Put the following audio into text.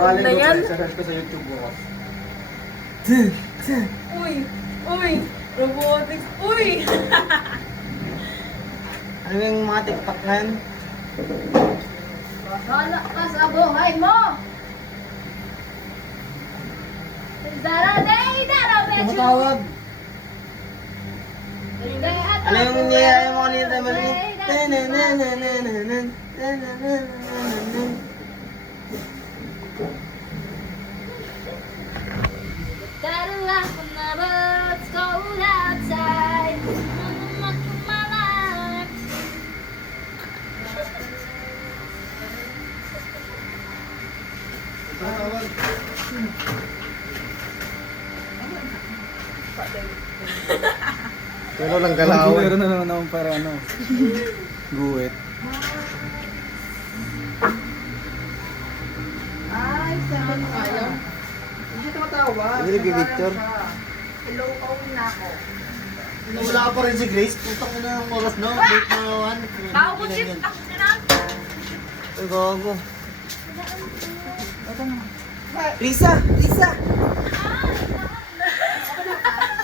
Ganda yan. Sarap ko sa YouTube ko. Uy! Uy! Robotics! Uy! Ano yung mga TikTok nan? Bahala ka sa buhay mo! Daraday! Darawet! Ano tawag? Ano yung niyaya mo kanina naman ni? Darawa ko na ba? Let's go outside! Makumalat! Pero lang galaw. Meron na naman akong para ano. Guwit. Ay, saan kayo? Hindi tumatawag. Hindi nag-picture. Hello, pauwi na ako. Wala pa rin si Grace. Putang na ng oras na. Late na 1. Kaubusit ako sila. Ay, gago. Lisa! Lisa!